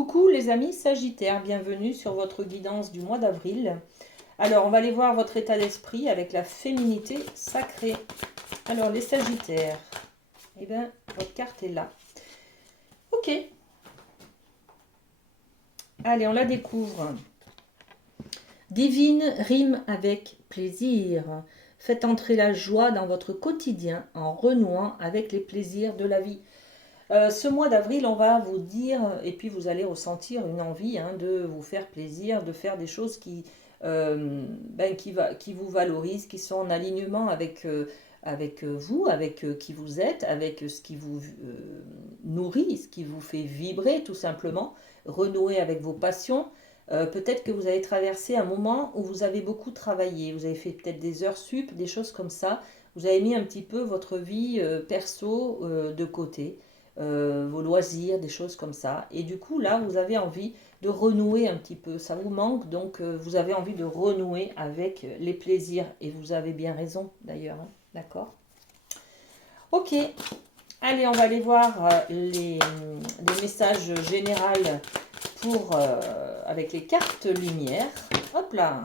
Coucou les amis Sagittaires, bienvenue sur votre guidance du mois d'avril. Alors, on va aller voir votre état d'esprit avec la féminité sacrée. Alors, les Sagittaires, eh bien, votre carte est là. Ok. Allez, on la découvre. Divine rime avec plaisir. Faites entrer la joie dans votre quotidien en renouant avec les plaisirs de la vie. Ce mois d'avril, on va vous dire, et puis vous allez ressentir une envie de vous faire plaisir, de faire des choses qui vous valorisent, qui sont en alignement avec vous, avec qui vous êtes, avec ce qui vous nourrit, ce qui vous fait vibrer tout simplement, renouer avec vos passions. Peut-être que vous avez traversé un moment où vous avez beaucoup travaillé, vous avez fait peut-être des heures sup, des choses comme ça, vous avez mis un petit peu votre vie perso de côté. Vos loisirs, des choses comme ça. Et du coup, là, vous avez envie de renouer un petit peu. Ça vous manque, donc vous avez envie de renouer avec les plaisirs. Et vous avez bien raison, d'ailleurs. D'accord? Ok. Allez, on va aller voir les messages généraux avec les cartes lumière. Hop là.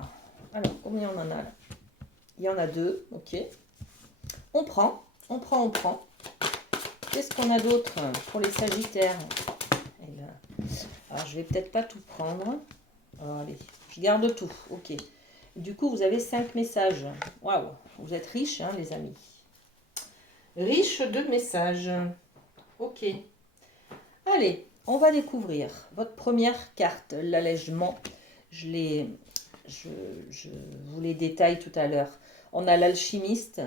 Alors, combien on en a là? Il y en a deux. Ok. On prend, on prend, on prend. Qu'est-ce qu'on a d'autre pour les Sagittaires? Alors, je vais peut-être pas tout prendre. Alors, allez, je garde tout. Ok. Du coup, vous avez 5 messages. Waouh, vous êtes riches, les amis. Riche de messages. Ok. Allez, on va découvrir votre première carte, l'allègement. Je vous les détaille tout à l'heure. On a l'alchimiste,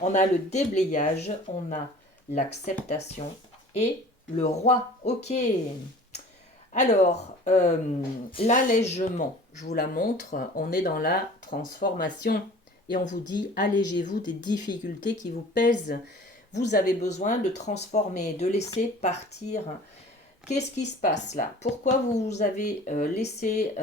on a le déblayage, on a l'acceptation et le roi. Ok. Alors, l'allègement, je vous la montre, on est dans la transformation et on vous dit allégez-vous des difficultés qui vous pèsent. Vous avez besoin de transformer, de laisser partir. Qu'est-ce qui se passe là? Pourquoi vous avez laissé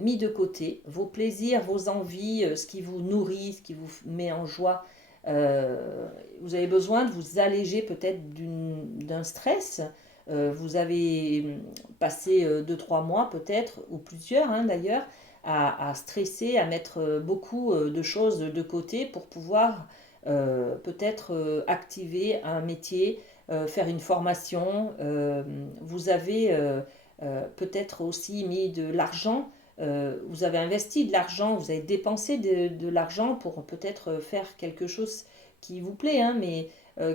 mis de côté vos plaisirs, vos envies, ce qui vous nourrit, ce qui vous met en joie? Vous avez besoin de vous alléger peut-être d'un stress. Vous avez passé 2-3 mois peut-être, ou plusieurs d'ailleurs, à stresser, à mettre beaucoup de choses de côté pour pouvoir peut-être activer un métier, faire une formation. Vous avez peut-être aussi mis de l'argent. Vous avez investi de l'argent, vous avez dépensé de l'argent pour peut-être faire quelque chose qui vous plaît, mais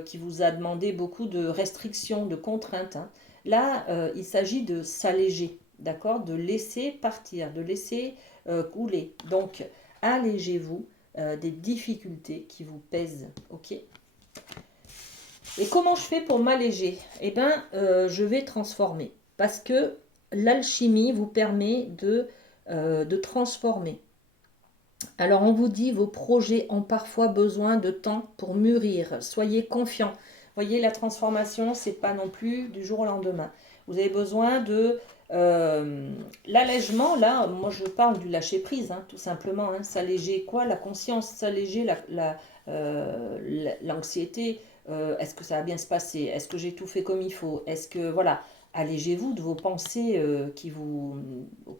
qui vous a demandé beaucoup de restrictions, de contraintes. Là, il s'agit de s'alléger, d'accord? De laisser partir, de laisser couler. Donc, allégez-vous des difficultés qui vous pèsent, ok? Et comment je fais pour m'alléger? Eh bien, je vais transformer. Parce que l'alchimie vous permet de transformer. Alors on vous dit, vos projets ont parfois besoin de temps pour mûrir. Soyez confiants. Voyez, la transformation, c'est pas non plus du jour au lendemain. Vous avez besoin de l'allègement. Là, moi je parle du lâcher prise, tout simplement. S'alléger quoi? La conscience, s'alléger l'anxiété. Est-ce que ça va bien se passer? Est-ce que j'ai tout fait comme il faut? Est-ce que voilà, allégez-vous de vos pensées vos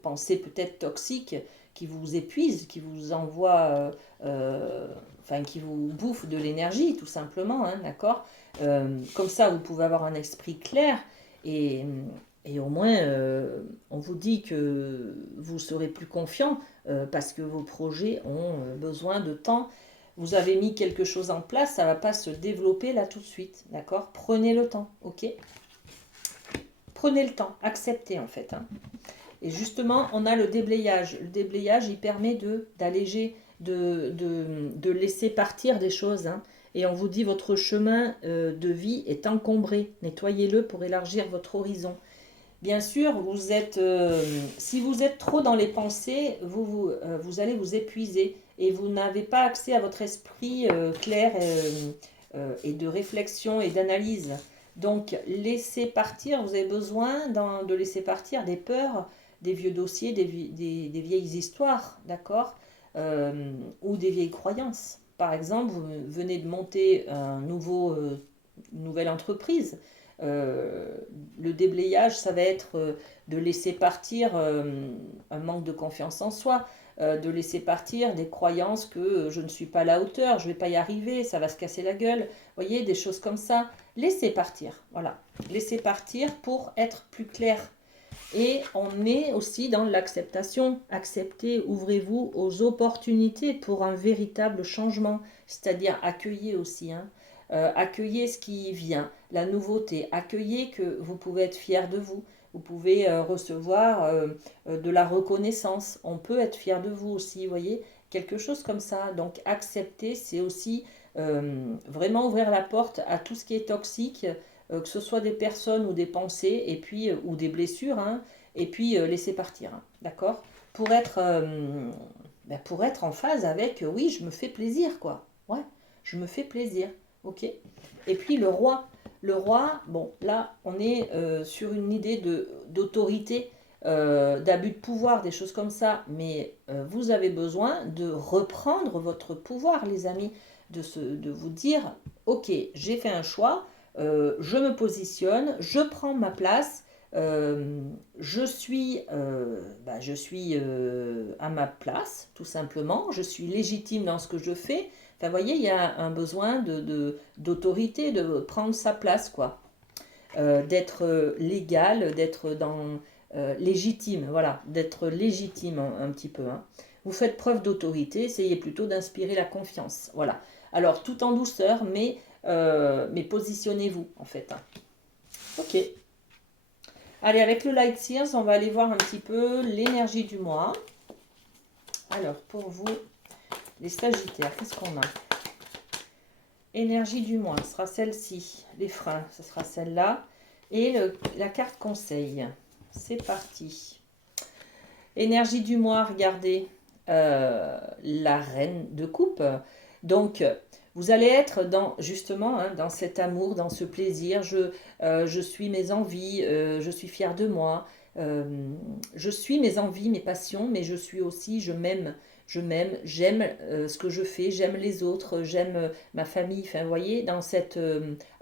pensées peut-être toxiques qui vous épuisent, qui vous envoient, enfin qui vous bouffent de l'énergie tout simplement, d'accord? Comme ça, vous pouvez avoir un esprit clair et, et au moins, on vous dit que vous serez plus confiant parce que vos projets ont besoin de temps. Vous avez mis quelque chose en place, ça ne va pas se développer là tout de suite, d'accord? Prenez le temps, ok? Prenez le temps, acceptez en fait. Et justement, on a le déblayage. Le déblayage, il permet d'alléger, de laisser partir des choses. Et on vous dit, votre chemin de vie est encombré. Nettoyez-le pour élargir votre horizon. Bien sûr, si vous êtes trop dans les pensées, vous allez vous épuiser et vous n'avez pas accès à votre esprit clair et de réflexion et d'analyse. Donc, laissez partir, vous avez besoin de laisser partir des peurs, des vieux dossiers, des vieilles histoires, d'accord? Ou des vieilles croyances. Par exemple, vous venez de monter une nouvelle entreprise. Le déblayage, ça va être de laisser partir un manque de confiance en soi, de laisser partir des croyances que je ne suis pas à la hauteur, je ne vais pas y arriver, ça va se casser la gueule. Vous voyez, des choses comme ça. Laissez partir, voilà. Laissez partir pour être plus clair. Et on est aussi dans l'acceptation. Acceptez, ouvrez-vous aux opportunités pour un véritable changement. C'est-à-dire accueillez aussi, hein. Accueillez ce qui vient, la nouveauté. Accueillez que vous pouvez être fier de vous. Vous pouvez recevoir de la reconnaissance. On peut être fier de vous aussi, vous voyez. Quelque chose comme ça. Donc accepter, c'est aussi vraiment ouvrir la porte à tout ce qui est toxique, que ce soit des personnes ou des pensées, et puis, ou des blessures, hein, et puis laisser partir, hein, d'accord, pour être en phase avec, oui, je me fais plaisir, quoi. Ouais, je me fais plaisir, ok. Et puis le roi, bon, là, on est sur une idée d'autorité, d'abus de pouvoir, des choses comme ça, mais vous avez besoin de reprendre votre pouvoir, les amis, de vous dire, ok, j'ai fait un choix, je me positionne, je prends ma place, je suis à ma place, tout simplement, je suis légitime dans ce que je fais. Enfin, vous voyez, il y a un besoin d'autorité, de prendre sa place, quoi. D'être légal, d'être dans légitime, voilà, d'être légitime un petit peu, hein. Vous faites preuve d'autorité, essayez plutôt d'inspirer la confiance, voilà. Alors, tout en douceur, mais positionnez-vous, en fait, hein. Ok. Allez, avec le Light Sears, on va aller voir un petit peu l'énergie du mois. Alors, pour vous, les Sagittaires, qu'est-ce qu'on a? Énergie du mois, ce sera celle-ci. Les freins, ce sera celle-là. Et la carte conseil. C'est parti. Énergie du mois, regardez. La reine de coupe. Donc, vous allez être justement, hein, dans cet amour, dans ce plaisir. Je suis mes envies, je suis fière de moi. Je suis mes envies, mes passions, mais je suis aussi, j'aime ce que je fais, j'aime les autres, j'aime ma famille. Enfin, vous voyez, dans cet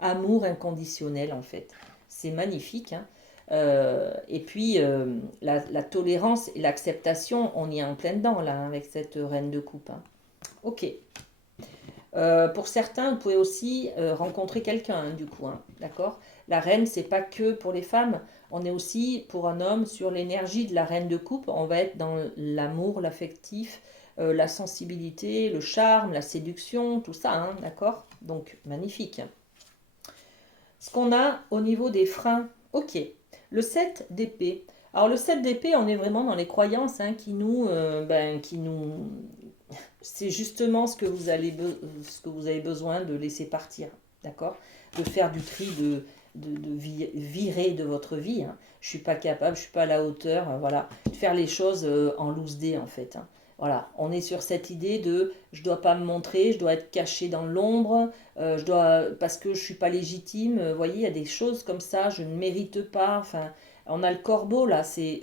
amour inconditionnel, en fait. C'est magnifique, hein. Et puis, la tolérance et l'acceptation, on y est en plein dedans, là, hein, avec cette reine de coupe, hein. Ok. Pour certains, vous pouvez aussi rencontrer quelqu'un, hein, du coup, hein, d'accord. La reine, c'est pas que pour les femmes. On est aussi, pour un homme, sur l'énergie de la reine de coupe. On va être dans l'amour, l'affectif, la sensibilité, le charme, la séduction, tout ça, hein, d'accord. Donc, magnifique. Ce qu'on a au niveau des freins, ok. Le 7 d'épée. Alors, le 7 d'épée, on est vraiment dans les croyances, hein, c'est justement ce que vous avez besoin de laisser partir, d'accord? De faire du tri, virer de votre vie, hein. Je suis pas capable, je suis pas à la hauteur, voilà. De faire les choses en loose day, en fait, hein. Voilà, on est sur cette idée de je dois pas me montrer, je dois être caché dans l'ombre, parce que je suis pas légitime. Vous voyez, il y a des choses comme ça, je ne mérite pas. Enfin, on a le corbeau là, c'est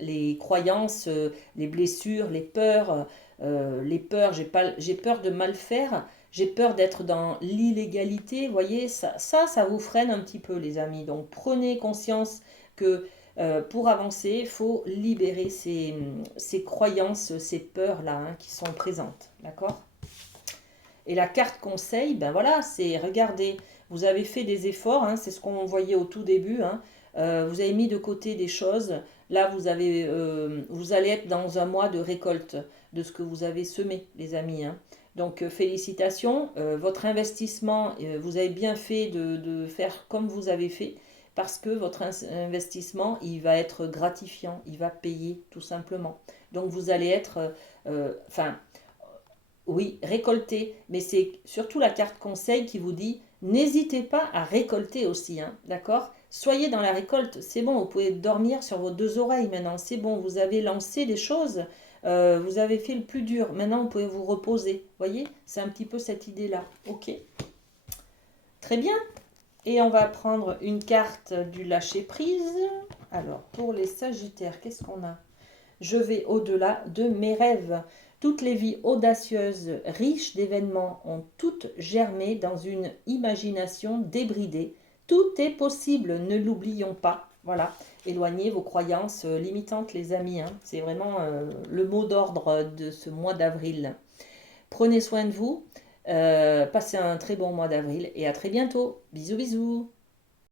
les croyances, les blessures, les peurs, j'ai peur de mal faire, j'ai peur d'être dans l'illégalité. Vous voyez, ça vous freine un petit peu, les amis. Donc prenez conscience que pour avancer, il faut libérer ces croyances, ces peurs-là, hein, qui sont présentes. D'accord? Et la carte conseil, ben voilà, c'est regardez, vous avez fait des efforts, hein, c'est ce qu'on voyait au tout début, hein. Vous avez mis de côté des choses. Là, vous allez être dans un mois de récolte de ce que vous avez semé, les amis, hein. Donc, félicitations. Votre investissement, vous avez bien fait de faire comme vous avez fait, parce que votre investissement, il va être gratifiant, il va payer, tout simplement. Donc, vous allez être, enfin, oui, récolter, mais c'est surtout la carte conseil qui vous dit n'hésitez pas à récolter aussi, hein, d'accord? Soyez dans la récolte, c'est bon, vous pouvez dormir sur vos deux oreilles maintenant, c'est bon, vous avez lancé des choses, vous avez fait le plus dur, maintenant vous pouvez vous reposer, voyez? C'est un petit peu cette idée-là, ok? Très bien, et on va prendre une carte du lâcher-prise. Alors, pour les Sagittaires, qu'est-ce qu'on a? Je vais au-delà de mes rêves. Toutes les vies audacieuses, riches d'événements, ont toutes germé dans une imagination débridée, Tout est possible, ne l'oublions pas. Voilà, éloignez vos croyances limitantes, les amis, hein. C'est vraiment le mot d'ordre de ce mois d'avril. Prenez soin de vous, passez un très bon mois d'avril et à très bientôt. Bisous, bisous.